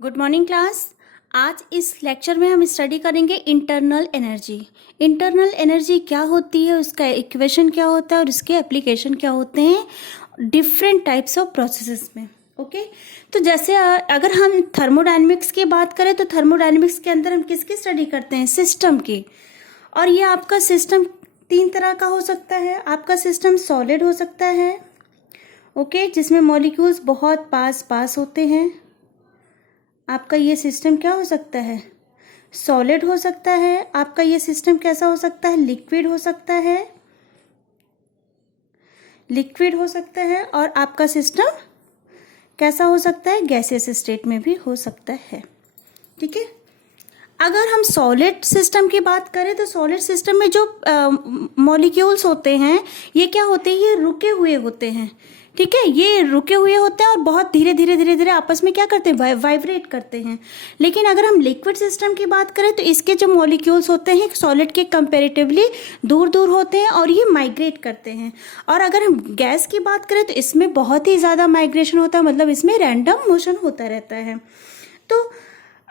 Good morning class. आज इस lecture में हम स्टडी करेंगे इंटरनल एनर्जी। इंटरनल एनर्जी क्या होती है, उसका इक्वेशन क्या होता है और उसके एप्लीकेशन क्या होते हैं डिफरेंट टाइप्स ऑफ प्रोसेसेस में। ओके तो जैसे अगर हम थर्मोडायनेमिक्स की बात करें तो थर्मोडायनेमिक्स के अंदर हम किसकी स्टडी करते हैं, सिस्टम की। और ये आपका सिस्टम तीन तरह का हो सकता है। आपका सिस्टम सॉलिड हो सकता है, ओके जिसमें मॉलिक्यूल्स बहुत पास पास होते हैं। आपका ये सिस्टम क्या हो सकता है, सॉलिड हो सकता है। आपका ये सिस्टम कैसा हो सकता है, लिक्विड हो सकता है, लिक्विड हो सकता है। और आपका सिस्टम कैसा हो सकता है, गैसियस स्टेट में भी हो सकता है। ठीक है, अगर हम सॉलिड सिस्टम की बात करें तो सॉलिड सिस्टम में जो मॉलिक्यूल्स होते हैं ये क्या होते हैं, ये रुके हुए होते हैं। ठीक है, ये रुके हुए होते हैं और बहुत धीरे धीरे धीरे धीरे आपस में क्या करते हैं, वाइब्रेट करते हैं। लेकिन अगर हम लिक्विड सिस्टम की बात करें तो इसके जो मॉलिक्यूल्स होते हैं सॉलिड के कंपैरेटिवली दूर दूर होते हैं और ये माइग्रेट करते हैं। और अगर हम गैस की बात करें तो इसमें बहुत ही ज़्यादा माइग्रेशन होता है, मतलब इसमें रैंडम मोशन होता रहता है। तो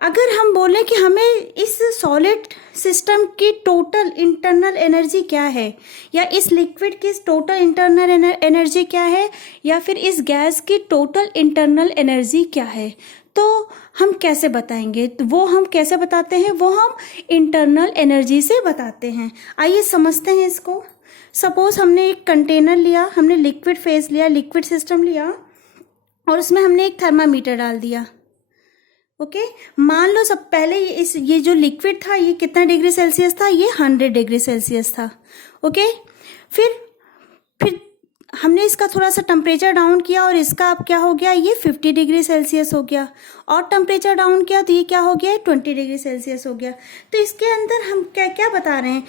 अगर हम बोलें कि हमें इस सॉलिड सिस्टम की टोटल इंटरनल एनर्जी क्या है, या इस लिक्विड की टोटल इंटरनल एनर्जी क्या है, या फिर इस गैस की टोटल इंटरनल एनर्जी क्या है, तो हम कैसे बताएंगे। तो वो हम कैसे बताते हैं, वो हम इंटरनल एनर्जी से बताते हैं। आइए समझते हैं इसको। सपोज हमने एक कंटेनर लिया, हमने लिक्विड फेज लिया, लिक्विड सिस्टम लिया और उसमें हमने एक थर्मामीटर डाल दिया। ओके मान लो सब पहले ये जो लिक्विड था ये कितना डिग्री सेल्सियस था, ये 100 डिग्री सेल्सियस था। ओके फिर हमने इसका थोड़ा सा टेम्परेचर डाउन किया और इसका अब क्या हो गया, ये 50 डिग्री सेल्सियस हो गया। और टेम्परेचर डाउन किया तो ये क्या हो गया, 20 डिग्री सेल्सियस हो गया। तो इसके अंदर हम क्या क्या बता रहे हैं,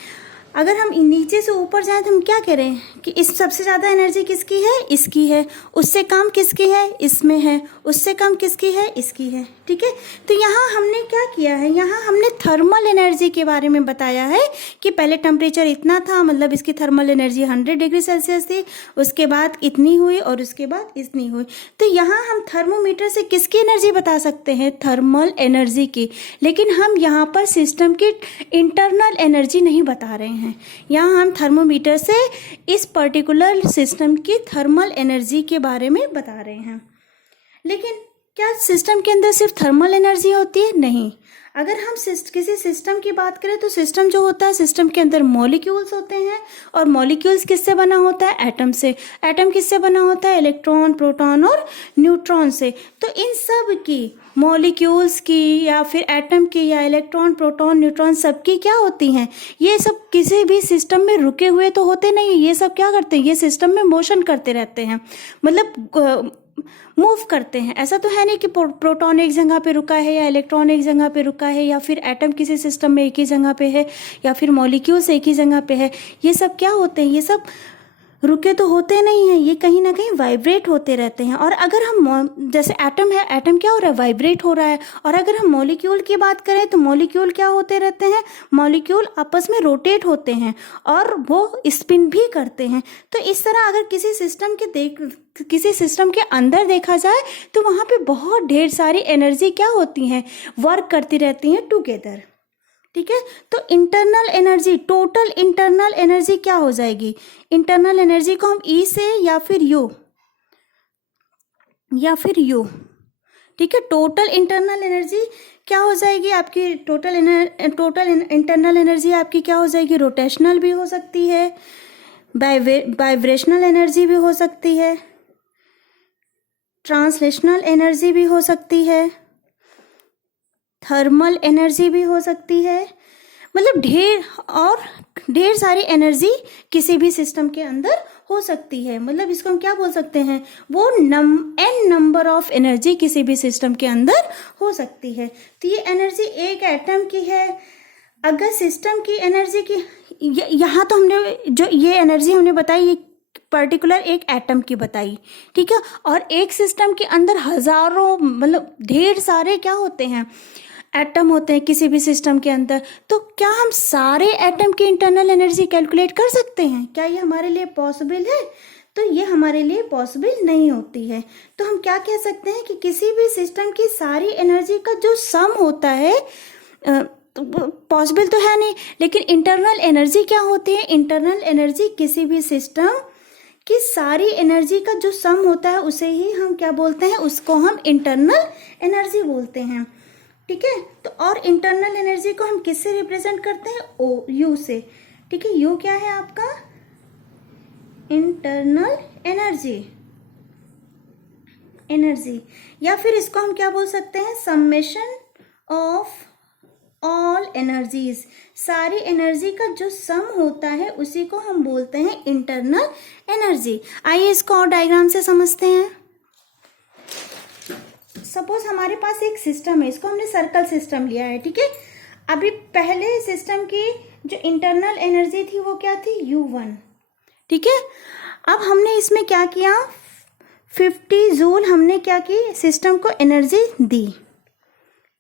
अगर हम नीचे से ऊपर जाएं तो हम क्या कह रहे हैं कि इस सबसे ज़्यादा एनर्जी किसकी है, इसकी है। उससे कम किसकी है, इसमें है। उससे कम किसकी है, इसकी है। ठीक है, तो यहाँ हमने क्या किया है, यहाँ हमने थर्मल एनर्जी के बारे में बताया है कि पहले टेम्परेचर इतना था, मतलब इसकी थर्मल एनर्जी 100 डिग्री सेल्सियस थी, उसके बाद इतनी हुई और उसके बाद इतनी हुई। तो यहाँ हम थर्मोमीटर से किसकी एनर्जी बता सकते हैं, थर्मल एनर्जी की। लेकिन हम यहाँ पर सिस्टम की इंटरनल एनर्जी नहीं बता रहे हैं, यहाँ हम थर्मोमीटर से इस पर्टिकुलर सिस्टम की थर्मल एनर्जी के बारे में बता रहे हैं। लेकिन क्या सिस्टम के अंदर सिर्फ थर्मल एनर्जी होती है, नहीं। अगर हम किसी सिस्टम की बात करें तो सिस्टम जो होता है, सिस्टम के अंदर मॉलिक्यूल्स होते हैं। और मॉलिक्यूल्स किससे बना होता है, एटम से। एटम किससे बना होता है, इलेक्ट्रॉन, प्रोटॉन और न्यूट्रॉन से। तो इन सब की, मॉलिक्यूल्स की या फिर एटम की या इलेक्ट्रॉन, प्रोटॉन, न्यूट्रॉन सबकी क्या होती हैं, ये सब किसी भी सिस्टम में रुके हुए तो होते नहीं। ये सब क्या करते हैं, ये सिस्टम में मोशन करते रहते हैं, मतलब मूव करते हैं। ऐसा तो है नहीं कि प्रोटॉन एक जगह पे रुका है या इलेक्ट्रॉन एक जगह पे रुका है या फिर एटम किसी सिस्टम में एक ही जगह पे है या फिर मॉलिक्यूल्स एक ही जगह पे है। ये सब क्या होते हैं, ये सब रुके तो होते नहीं हैं, ये कहीं ना कहीं वाइब्रेट होते रहते हैं। और अगर हम जैसे एटम है, एटम क्या हो रहा है, वाइब्रेट हो रहा है। और अगर हम मॉलिक्यूल की बात करें तो मॉलिक्यूल क्या होते रहते हैं, मॉलिक्यूल आपस में रोटेट होते हैं और वो स्पिन भी करते हैं। तो इस तरह अगर किसी सिस्टम के अंदर देखा जाए तो वहाँ पे बहुत ढेर सारी एनर्जी क्या होती हैं, वर्क करती रहती हैं टुगेदर। ठीक है, तो internal energy, total internal energy क्या हो जाएगी, इंटरनल एनर्जी को हम ई से या फिर यू, ठीक है, टोटल इंटरनल एनर्जी क्या हो जाएगी आपकी, टोटल इंटरनल एनर्जी आपकी क्या हो जाएगी, रोटेशनल भी हो सकती है, वाइब्रेशनल एनर्जी भी हो सकती है, ट्रांसलेशनल एनर्जी भी हो सकती है, थर्मल एनर्जी भी हो सकती है। मतलब ढेर सारी एनर्जी किसी भी सिस्टम के अंदर हो सकती है। मतलब इसको हम क्या बोल सकते हैं, वो n नंबर ऑफ एनर्जी किसी भी सिस्टम के अंदर हो सकती है। तो ये एनर्जी एक एटम की है। अगर सिस्टम की एनर्जी की यहाँ तो हमने जो ये एनर्जी हमने बताई, ये पर्टिकुलर एक एटम की बताई। ठीक है, और एक सिस्टम के अंदर हजारों, मतलब ढेर सारे क्या होते हैं, एटम होते हैं किसी भी सिस्टम के अंदर। तो क्या हम सारे एटम की इंटरनल एनर्जी कैलकुलेट कर सकते हैं, क्या ये हमारे लिए पॉसिबल है। तो ये हमारे लिए पॉसिबल नहीं होती है। तो हम क्या कह सकते हैं कि किसी भी सिस्टम की सारी एनर्जी का जो सम होता है, पॉसिबल तो है नहीं, लेकिन इंटरनल एनर्जी क्या होती है? इंटरनल एनर्जी किसी भी सिस्टम की सारी एनर्जी का जो सम होता है उसे ही हम क्या बोलते हैं? उसको हम इंटरनल एनर्जी बोलते हैं। ठीक है, तो और इंटरनल एनर्जी को हम किससे रिप्रेजेंट करते हैं? ओ यू से। ठीक है, यू क्या है आपका? इंटरनल एनर्जी, या फिर इसको हम क्या बोल सकते हैं? Summation of all energies. सारी एनर्जी का जो सम होता है उसी को हम बोलते हैं इंटरनल एनर्जी। आइए इसको और डायग्राम से समझते हैं। सपोज हमारे पास एक सिस्टम है, इसको हमने सर्कल सिस्टम लिया है। ठीक है, अभी पहले सिस्टम की जो इंटरनल एनर्जी थी वो क्या थी? U1। ठीक है, अब हमने इसमें क्या किया? 50 जूल हमने क्या की? सिस्टम को एनर्जी दी।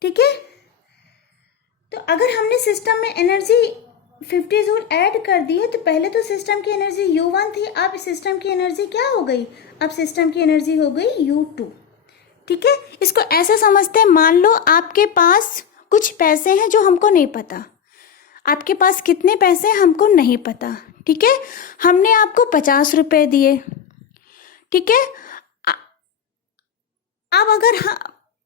ठीक है, तो अगर हमने सिस्टम में एनर्जी 50 जूल ऐड कर दी है तो पहले तो सिस्टम की एनर्जी U1 थी, अब सिस्टम की एनर्जी क्या हो गई? अब सिस्टम की एनर्जी हो गई U2। ठीक है, इसको ऐसे समझते हैं, मान लो आपके पास कुछ पैसे हैं जो हमको नहीं पता, आपके पास कितने पैसे हैं हमको नहीं पता। ठीक है, हमने आपको 50 रुपए दिए। ठीक है, अब अगर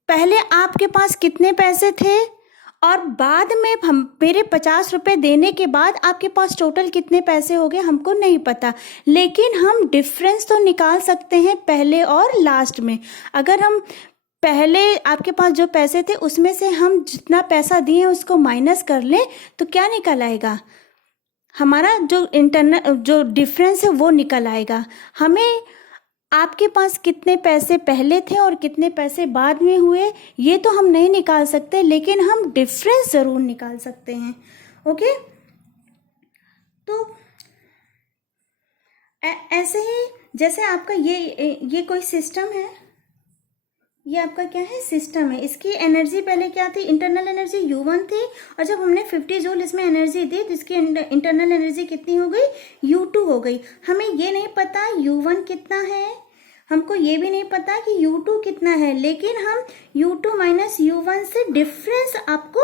पहले आपके पास कितने पैसे थे और बाद में हम मेरे 50 रुपए देने के बाद आपके पास टोटल कितने पैसे हो गए हमको नहीं पता, लेकिन हम डिफरेंस तो निकाल सकते हैं पहले और लास्ट में। अगर हम पहले आपके पास जो पैसे थे उसमें से हम जितना पैसा दिए उसको माइनस कर लें तो क्या निकल आएगा? हमारा जो इंटरनल जो डिफरेंस है वो निकल आएगा। हमें आपके पास कितने पैसे पहले थे और कितने पैसे बाद में हुए ये तो हम नहीं निकाल सकते, लेकिन हम डिफरेंस ज़रूर निकाल सकते हैं। ओके, तो ऐसे ही जैसे आपका ये कोई सिस्टम है, ये आपका क्या है? सिस्टम है। इसकी एनर्जी पहले क्या थी? इंटरनल एनर्जी U1 थी, और जब हमने 50 जूल इसमें एनर्जी दी तो इसकी इंटरनल एनर्जी कितनी हो गई? U2 हो गई। हमें ये नहीं पता U1 कितना है, हमको ये भी नहीं पता कि U2 कितना है, लेकिन हम U2 माइनस U1 से डिफरेंस आपको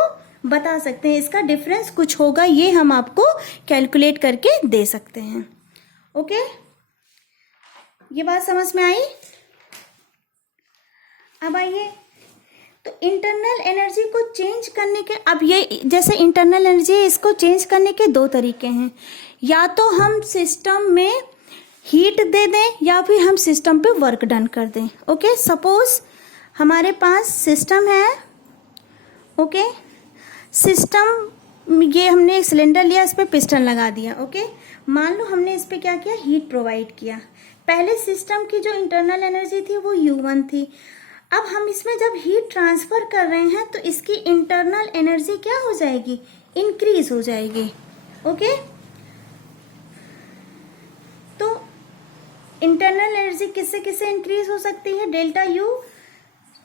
बता सकते हैं। इसका डिफरेंस कुछ होगा, ये हम आपको कैलकुलेट करके दे सकते हैं। ओके, ये बात समझ में आई? अब आइए, तो इंटरनल एनर्जी को चेंज करने के, अब ये जैसे इंटरनल एनर्जी है इसको चेंज करने के दो तरीके हैं। या तो हम सिस्टम में हीट दे दें या फिर हम सिस्टम पे वर्क डन कर दें। ओके, सपोज हमारे पास सिस्टम है। ओके, सिस्टम ये हमने एक सिलेंडर लिया, इस पर पिस्टन लगा दिया। ओके, मान लो हमने इस पर क्या किया? हीट प्रोवाइड किया। पहले सिस्टम की जो इंटरनल एनर्जी थी वो U1 थी। अब हम इसमें जब हीट ट्रांसफर कर रहे हैं तो इसकी इंटरनल एनर्जी क्या हो जाएगी? इंक्रीज हो जाएगी। ओके, तो इंटरनल एनर्जी किससे किससे इंक्रीज हो सकती है? डेल्टा U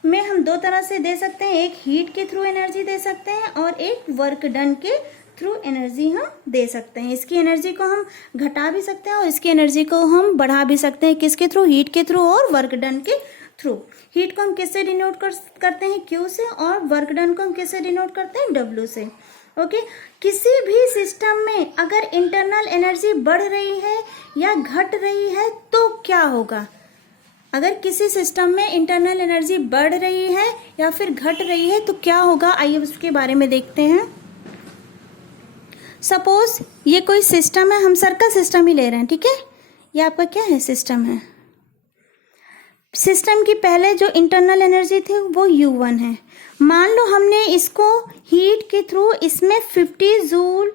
में हम दो तरह से दे सकते हैं, एक हीट के थ्रू एनर्जी दे सकते हैं और एक वर्क डन के थ्रू एनर्जी हम दे सकते हैं। इसकी एनर्जी को हम घटा भी सकते हैं और इसकी एनर्जी को हम बढ़ा भी सकते हैं। किसके थ्रू? हीट के थ्रू और वर्क डन के थ्रू। हीट को हम किससे डिनोट करते हैं? Q से, और वर्क डन को हम किससे डिनोट करते हैं? W से। ओके, किसी भी सिस्टम में अगर इंटरनल एनर्जी बढ़ रही है या घट रही है तो क्या होगा? अगर किसी सिस्टम में इंटरनल एनर्जी बढ़ रही है या फिर घट रही है तो क्या होगा? आइए उसके बारे में देखते हैं। सपोज ये कोई सिस्टम है, हम सर्कल सिस्टम ही ले रहे हैं। ठीक है, ये आपका क्या है? सिस्टम है। सिस्टम की पहले जो इंटरनल एनर्जी थी वो U1 है। मान लो हमने इसको हीट के थ्रू इसमें 50 जूल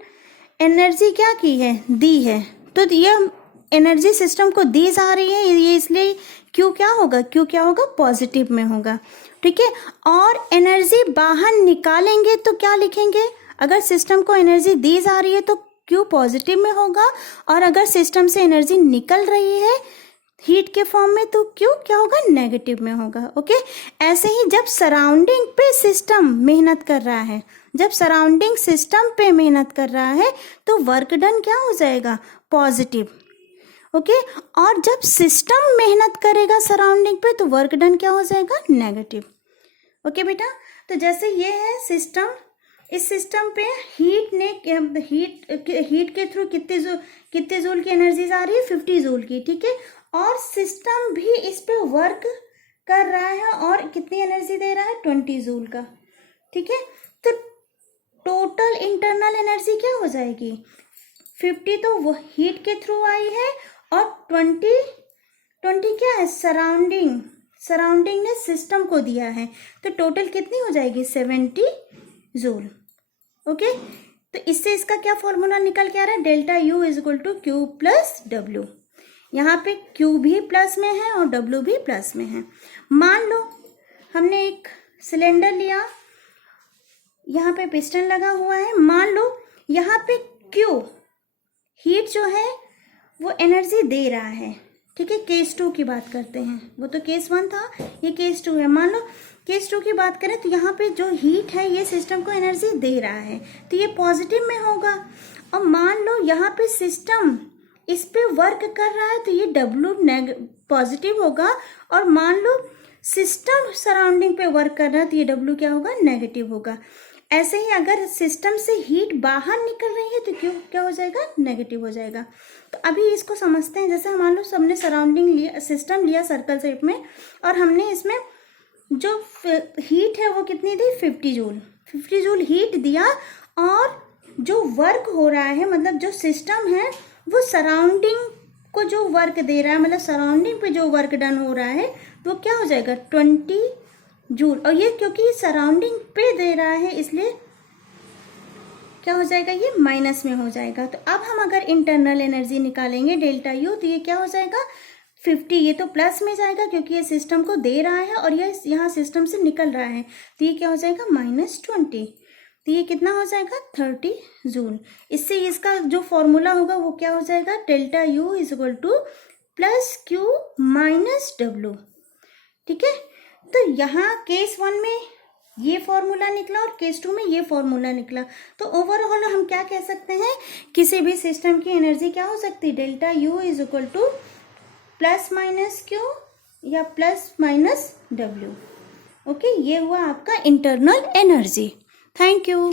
एनर्जी क्या की है? दी है। तो ये एनर्जी सिस्टम को दी जा रही है, ये इसलिए Q क्या होगा? Q क्या होगा? पॉजिटिव में होगा। ठीक है, और एनर्जी बाहर निकालेंगे तो क्या लिखेंगे? अगर सिस्टम को एनर्जी दी जा रही है तो Q पॉजिटिव में होगा, और अगर सिस्टम से एनर्जी निकल रही है हीट के फॉर्म में तो Q क्या होगा? नेगेटिव में होगा। ओके, ऐसे ही जब सराउंडिंग पे सिस्टम मेहनत कर रहा है, जब सराउंडिंग सिस्टम पे मेहनत कर रहा है तो वर्क डन क्या हो जाएगा? पॉजिटिव। ओके। और जब सिस्टम मेहनत करेगा सराउंडिंग पे तो वर्क डन क्या हो जाएगा, नेगेटिव। ओके बेटा, तो जैसे ये है सिस्टम, इस सिस्टम पे हीट के थ्रू कितने जूल की एनर्जी आ रही है, 50 जूल की, ठीक है। और सिस्टम भी इस पे वर्क कर रहा है और कितनी एनर्जी दे रहा है, 20 जूल का, ठीक है। तो टोटल इंटरनल एनर्जी क्या हो जाएगी, 50 तो वो हीट के थ्रू आई है और 20 क्या है, सराउंडिंग ने सिस्टम को दिया है, तो टोटल कितनी हो जाएगी, 70 जूल। ओके, तो इससे इसका क्या फॉर्मूला निकल के आ रहा है, delta U is equal to Q plus W. यहाँ पे क्यू भी प्लस में है और डब्ल्यू भी प्लस में है। मान लो हमने एक सिलेंडर लिया, यहाँ पे पिस्टन लगा हुआ है, मान लो यहाँ पे क्यू हीट जो है वो एनर्जी दे रहा है, ठीक है। केस 2 की बात करते हैं, वो तो केस 1 था, ये केस 2 है। मान लो केस 2 की बात करें तो यहाँ पे जो हीट है ये सिस्टम को एनर्जी दे रहा है, तो ये पॉजिटिव में होगा। और मान लो यहाँ पे सिस्टम इस पे वर्क कर रहा है तो ये डब्ल्यू पॉजिटिव होगा, और मान लो सिस्टम सराउंडिंग पे वर्क कर रहा है तो ये डब्ल्यू क्या होगा, नेगेटिव होगा। ऐसे ही अगर सिस्टम से हीट बाहर निकल रही है तो क्यों क्या हो जाएगा, नेगेटिव हो जाएगा। तो अभी इसको समझते हैं। जैसे मान लो सबने सराउंडिंग लिया, सिस्टम लिया सर्कल शेप में, और हमने इसमें जो हीट है वो कितनी दी, 50 जूल हीट दिया, और जो वर्क हो रहा है मतलब जो सिस्टम है वो सराउंडिंग को जो वर्क दे रहा है, मतलब सराउंडिंग पे जो वर्क डन हो रहा है तो क्या हो जाएगा, 20 जूल। और ये क्योंकि सराउंडिंग पे दे रहा है इसलिए क्या हो जाएगा, ये माइनस में हो जाएगा। तो अब हम अगर इंटरनल एनर्जी निकालेंगे डेल्टा यू, तो ये क्या हो जाएगा, 50, ये तो प्लस में जाएगा क्योंकि ये सिस्टम को दे रहा है और ये यहाँ सिस्टम से निकल रहा है, तो ये क्या हो जाएगा, -20। तो ये कितना हो जाएगा, 30 जूल। इससे इसका जो फॉर्मूला होगा वो क्या हो जाएगा, delta U is equal two plus Q minus W, ठीक है। तो यहाँ केस 1 में ये फॉर्मूला निकला और केस 2 में ये फॉर्मूला निकला। तो ओवरऑल हम क्या कह सकते हैं, किसी भी सिस्टम की एनर्जी क्या हो सकती है, delta U is equal two plus minus Q या प्लस माइनस डब्ल्यू। ओके, ये हुआ आपका इंटरनल एनर्जी। Thank you.